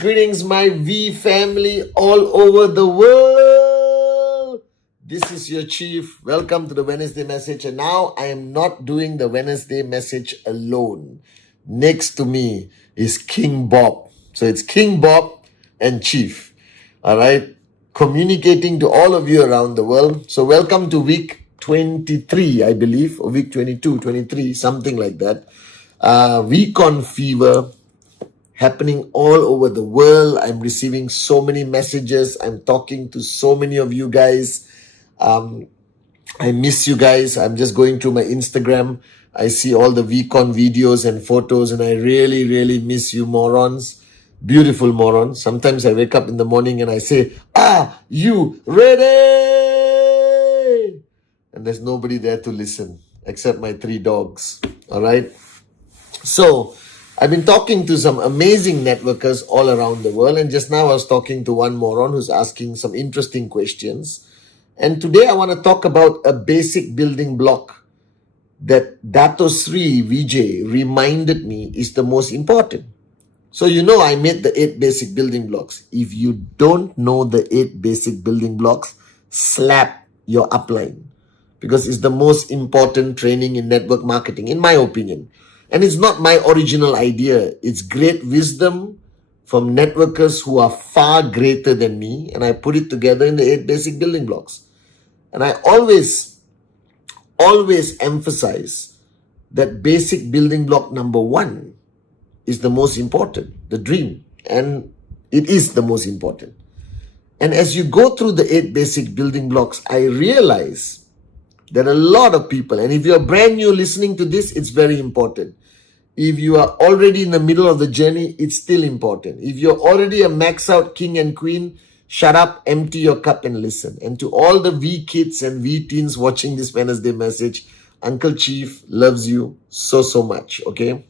Greetings, my V family all over the world. This is your chief. Welcome to the Wednesday message. And now I am not doing the Wednesday message alone. Next to me is King Bob. So it's King Bob and Chief. All right. Communicating to all of you around the world. So welcome to week 23, I believe, or week 22, 23, something like that. Week on fever. Happening all over the world. I'm receiving so many messages. I'm talking to so many of you guys. I miss you guys. I'm just going through my Instagram. I see all the VCon videos and photos, and I really miss you morons. Beautiful morons. Sometimes I wake up in the morning and I say, you ready? And there's nobody there to listen except my 3 dogs. All right. So I've been talking to some amazing networkers all around the world, and just now I was talking to one moron who's asking some interesting questions. And today I want to talk about a basic building block that Dato Sri Vijay reminded me is the most important. So I made the 8 basic building blocks. If you don't know the 8 basic building blocks, slap your upline, because it's the most important training in network marketing, in my opinion. And it's not my original idea. It's great wisdom from networkers who are far greater than me. And I put it together in the 8 basic building blocks. And I always emphasize that basic building block number 1 is the most important, the dream. And it is the most important. And as you go through the 8 basic building blocks, I realize that a lot of people, and if you're brand new listening to this, it's very important. If you are already in the middle of the journey, it's still important. If you're already a max out king and queen, shut up, empty your cup and listen. And to all the V kids and V teens watching this Wednesday message, Uncle Chief loves you so much, okay?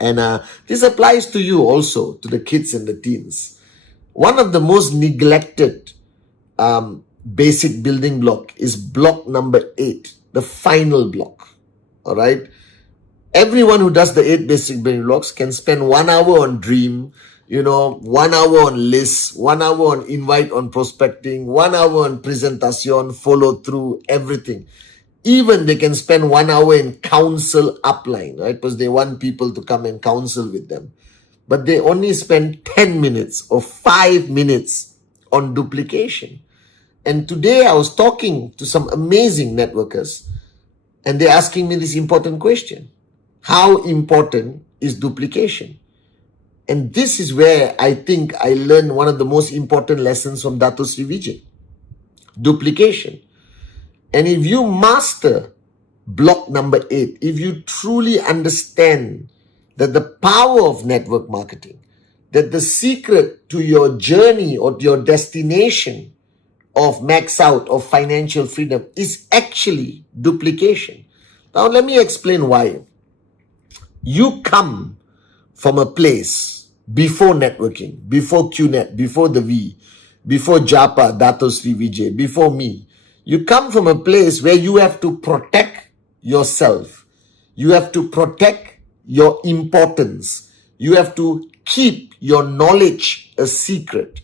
And this applies to you also, to the kids and the teens. One of the most neglected basic building block is block number 8, the final block, all right? Everyone who does the 8 basic building blocks can spend 1 hour on dream, 1 hour on lists, 1 hour on invite on prospecting, 1 hour on presentation, follow through, everything. Even they can spend 1 hour in counsel upline, right? Because they want people to come and counsel with them. But they only spend 10 minutes or 5 minutes on duplication. And today I was talking to some amazing networkers, and they're asking me this important question. How important is duplication? And this is where I think I learned one of the most important lessons from Dato Sri Vijay. Duplication. And if you master block number 8, if you truly understand that the power of network marketing, that the secret to your journey or your destination of max out, of financial freedom, is actually duplication. Now let me explain why. You come from a place before networking, before QNet, before the V, before Japa, Dato Sri Vijay, before me. You come from a place where you have to protect yourself. You have to protect your importance. You have to keep your knowledge a secret,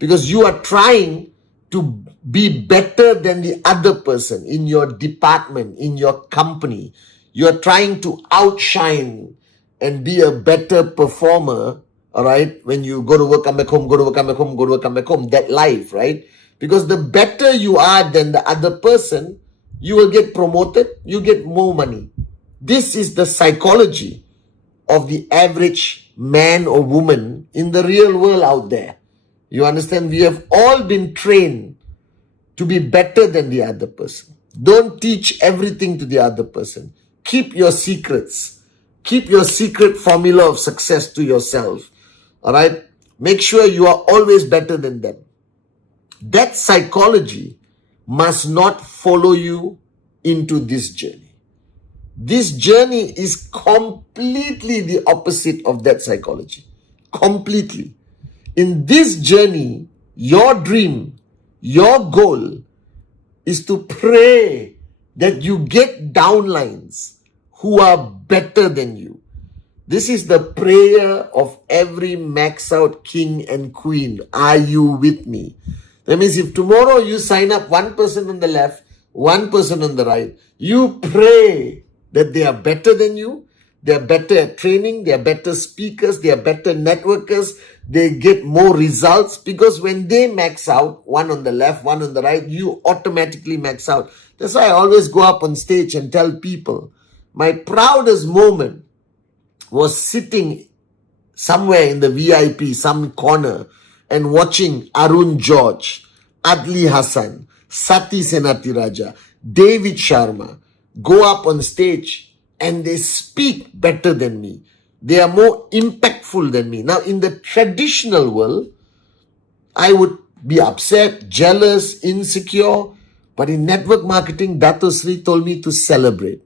because you are trying to be better than the other person in your department, in your company. You are trying to outshine and be a better performer, all right? When you go to work, come back home, go to work, come back home, go to work, come back home, that life, right? Because the better you are than the other person, you will get promoted, you get more money. This is the psychology of the average man or woman in the real world out there. You understand? We have all been trained to be better than the other person. Don't teach everything to the other person. Keep your secrets. Keep your secret formula of success to yourself. All right? Make sure you are always better than them. That psychology must not follow you into this journey. This journey is completely the opposite of that psychology. Completely. In this journey, your dream, your goal is to pray that you get downlines who are better than you. This is the prayer of every max out king and queen. Are you with me? That means if tomorrow you sign up one person on the left, one person on the right, you pray that they are better than you. They are better at training. They are better speakers. They are better networkers. They get more results, because when they max out, one on the left, one on the right, you automatically max out. That's why I always go up on stage and tell people, my proudest moment was sitting somewhere in the VIP, some corner, and watching Arun George, Adli Hassan, Sati Senathirajah, David Sharma go up on stage and they speak better than me. They are more impactful than me. Now, in the traditional world, I would be upset, jealous, insecure. But in network marketing, Dato Sri told me to celebrate.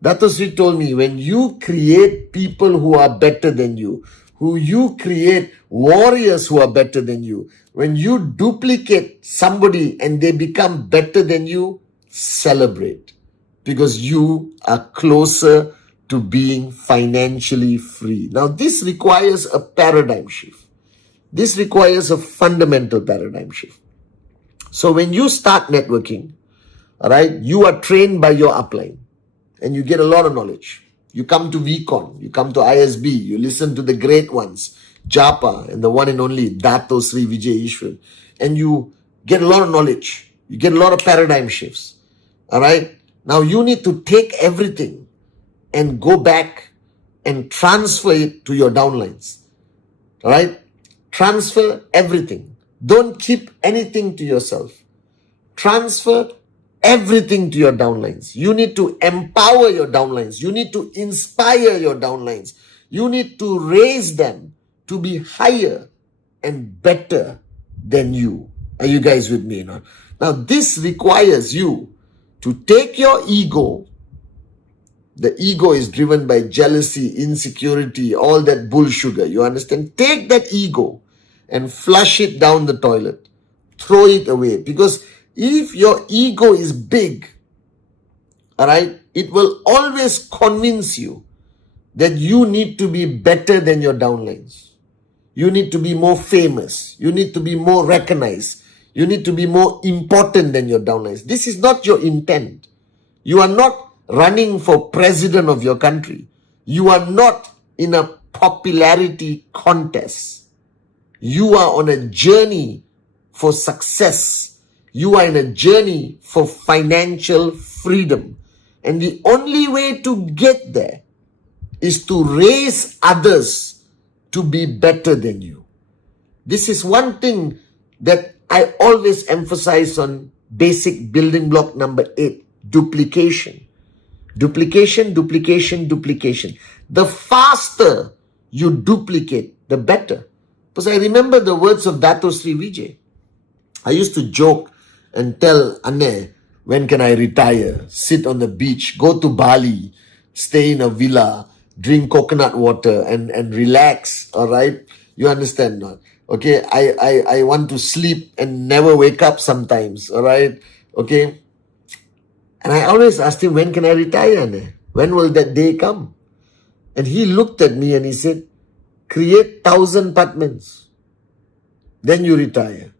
Dato Sri told me, when you create people who are better than you, you create warriors who are better than you, when you duplicate somebody and they become better than you, celebrate. Because you are closer to being financially free. Now, this requires a paradigm shift. This requires a fundamental paradigm shift. So when you start networking, all right, you are trained by your upline and you get a lot of knowledge. You come to VCon, you come to ISB, you listen to the great ones, Japa and the one and only Dato Sri Vijay Ishwar, and you get a lot of knowledge. You get a lot of paradigm shifts. All right. Now you need to take everything and go back and transfer it to your downlines. All right. Transfer everything. Don't keep anything to yourself. Transfer everything to your downlines. You need to empower your downlines. You need to inspire your downlines. You need to raise them to be higher and better than you. Are you guys with me now? Now, this requires you to take your ego. The ego is driven by jealousy, insecurity, all that bull sugar. You understand? Take that ego and flush it down the toilet. Throw it away. Because if your ego is big, all right, it will always convince you that you need to be better than your downlines. You need to be more famous. You need to be more recognized. You need to be more important than your downlines. This is not your intent. You are not running for president of your country. You are not in a popularity contest. You are on a journey for success. You are in a journey for financial freedom. And the only way to get there is to raise others to be better than you. This is one thing that I always emphasize on basic building block number 8, duplication. Duplication, duplication, duplication. The faster you duplicate, the better. Because I remember the words of Dato Sri Vijay. I used to joke and tell Anne, when can I retire? Sit on the beach, go to Bali, stay in a villa, drink coconut water and relax, all right? You understand not? Okay, I want to sleep and never wake up sometimes, all right? Okay? And I always asked him, when can I retire, Anne? When will that day come? And he looked at me and he said, create 1,000 Pathmans. Then you retire.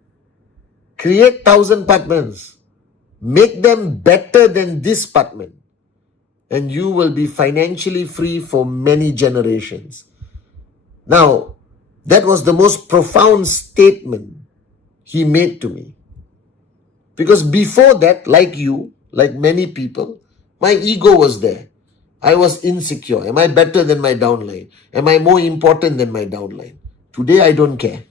Create 1,000 Pathmans. Make them better than this Pathman. And you will be financially free for many generations. Now, that was the most profound statement he made to me. Because before that, like you, like many people, my ego was there. I was insecure. Am I better than my downline? Am I more important than my downline? Today, I don't care.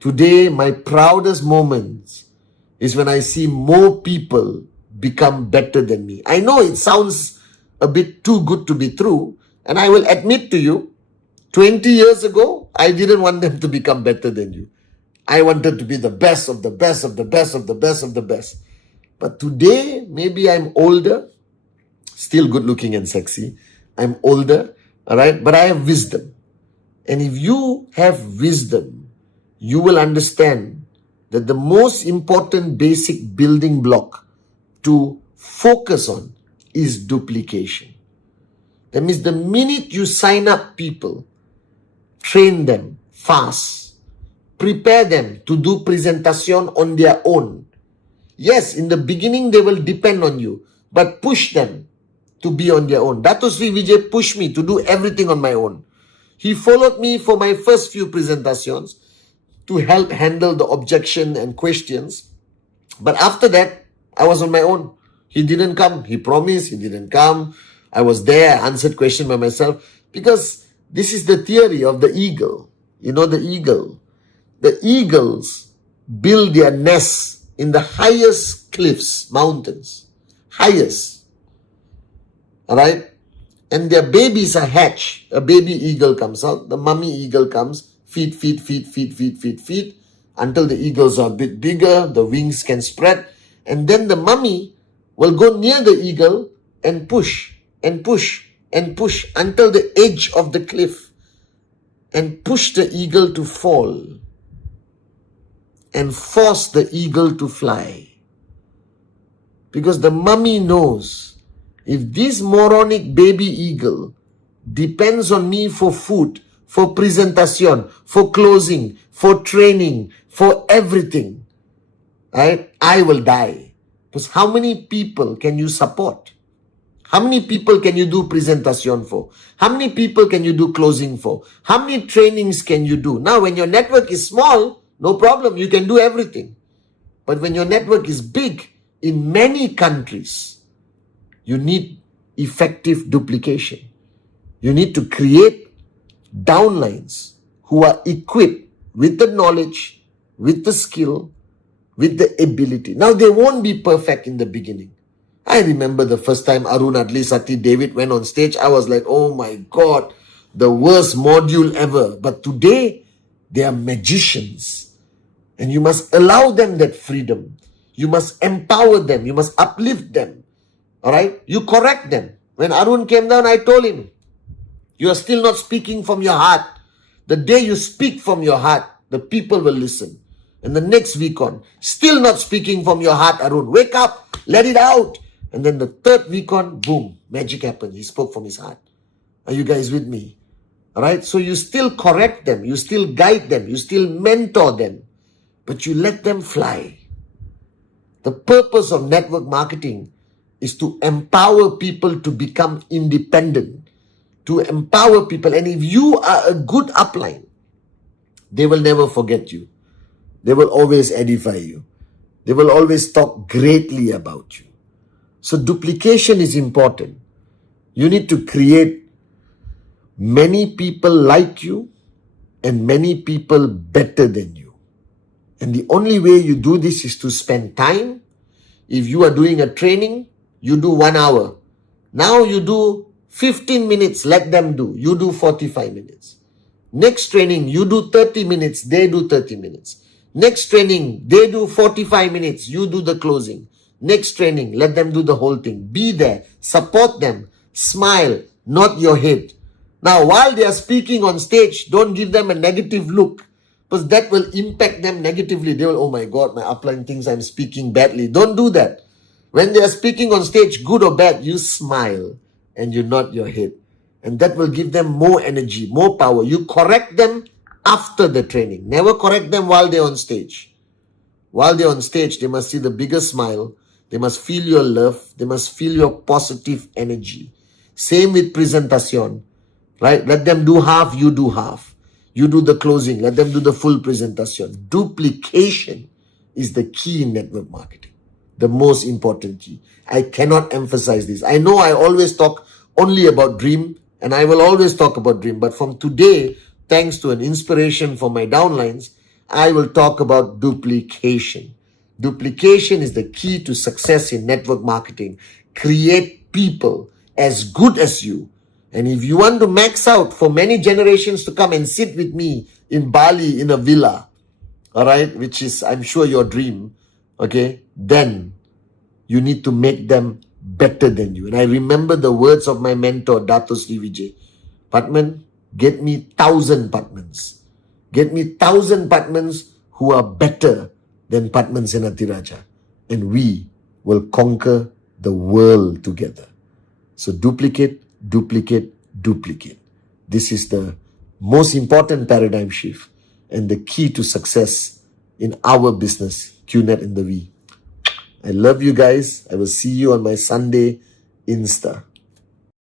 Today, my proudest moments is when I see more people become better than me. I know it sounds a bit too good to be true, and I will admit to you, 20 years ago, I didn't want them to become better than you. I wanted to be the best of the best of the best of the best of the best. But today, maybe I'm older, still good looking and sexy. I'm older, all right, but I have wisdom. And if you have wisdom, you will understand that the most important basic building block to focus on is duplication. That means the minute you sign up people, train them fast, prepare them to do presentation on their own. Yes, in the beginning they will depend on you, but push them to be on their own. Dato Sri Vijay pushed me to do everything on my own. He followed me for my first few presentations to help handle the objection and questions. But after that, I was on my own. He didn't come. He promised. He didn't come. I was there. I answered questions by myself. Because this is the theory of the eagle. You know the eagle. The eagles build their nests in the highest cliffs, mountains. Highest. Alright? And their babies are hatched. A baby eagle comes out. The mummy eagle comes. Feed, until the eagles are a bit bigger, the wings can spread, and then the mummy will go near the eagle and push until the edge of the cliff and push the eagle to fall and force the eagle to fly. Because the mummy knows, if this moronic baby eagle depends on me for food, for presentation, for closing, for training, for everything, right? I will die. Because how many people can you support? How many people can you do presentation for? How many people can you do closing for? How many trainings can you do? Now, when your network is small, no problem, you can do everything. But when your network is big, in many countries, you need effective duplication. You need to create downlines who are equipped with the knowledge, with the skill, with the ability. Now, they won't be perfect in the beginning. I remember the first time Arun, Adli, Sati, David went on stage, I was like, oh my God, the worst module ever. But today, they are magicians. And you must allow them that freedom. You must empower them. You must uplift them. All right? You correct them. When Arun came down, I told him, you are still not speaking from your heart. The day you speak from your heart, the people will listen. And the next week on, still not speaking from your heart, Arun. Wake up, let it out. And then the third week on, boom, magic happened. He spoke from his heart. Are you guys with me? All right? So you still correct them. You still guide them. You still mentor them. But you let them fly. The purpose of network marketing is to empower people to become independent. To empower people. And if you are a good upline, they will never forget you. They will always edify you. They will always talk greatly about you. So duplication is important. You need to create many people like you and many people better than you. And the only way you do this is to spend time. If you are doing a training, you do 1 hour. Now you do 15 minutes, let them do. You do 45 minutes. Next training, you do 30 minutes, they do 30 minutes. Next training, they do 45 minutes, you do the closing. Next training, let them do the whole thing. Be there, support them, smile, nod your head. Now, while they are speaking on stage, don't give them a negative look, because that will impact them negatively. They will, oh my God, my upline thinks I'm speaking badly. Don't do that. When they are speaking on stage, good or bad, you smile and you nod your head. And that will give them more energy, more power. You correct them after the training. Never correct them while they're on stage. While they're on stage, they must see the bigger smile. They must feel your love. They must feel your positive energy. Same with presentation, right? Let them do half, you do half. You do the closing. Let them do the full presentation. Duplication is the key in network marketing. The most important key. I cannot emphasize this. I know I always talk only about dream, and I will always talk about dream. But from today, thanks to an inspiration from my downlines, I will talk about duplication. Duplication is the key to success in network marketing. Create people as good as you. And if you want to max out for many generations to come and sit with me in Bali in a villa, all right, which is, I'm sure, your dream, okay, then you need to make them better than you. And I remember the words of my mentor, Dato Sri Vijay. Pathman, get me 1,000 Pathmans. Get me 1,000 Pathmans who are better than Pathman Senathirajah. And we will conquer the world together. So duplicate, duplicate, duplicate. This is the most important paradigm shift and the key to success in our business, QNet in the V. I love you guys. I will see you on my Sunday Insta.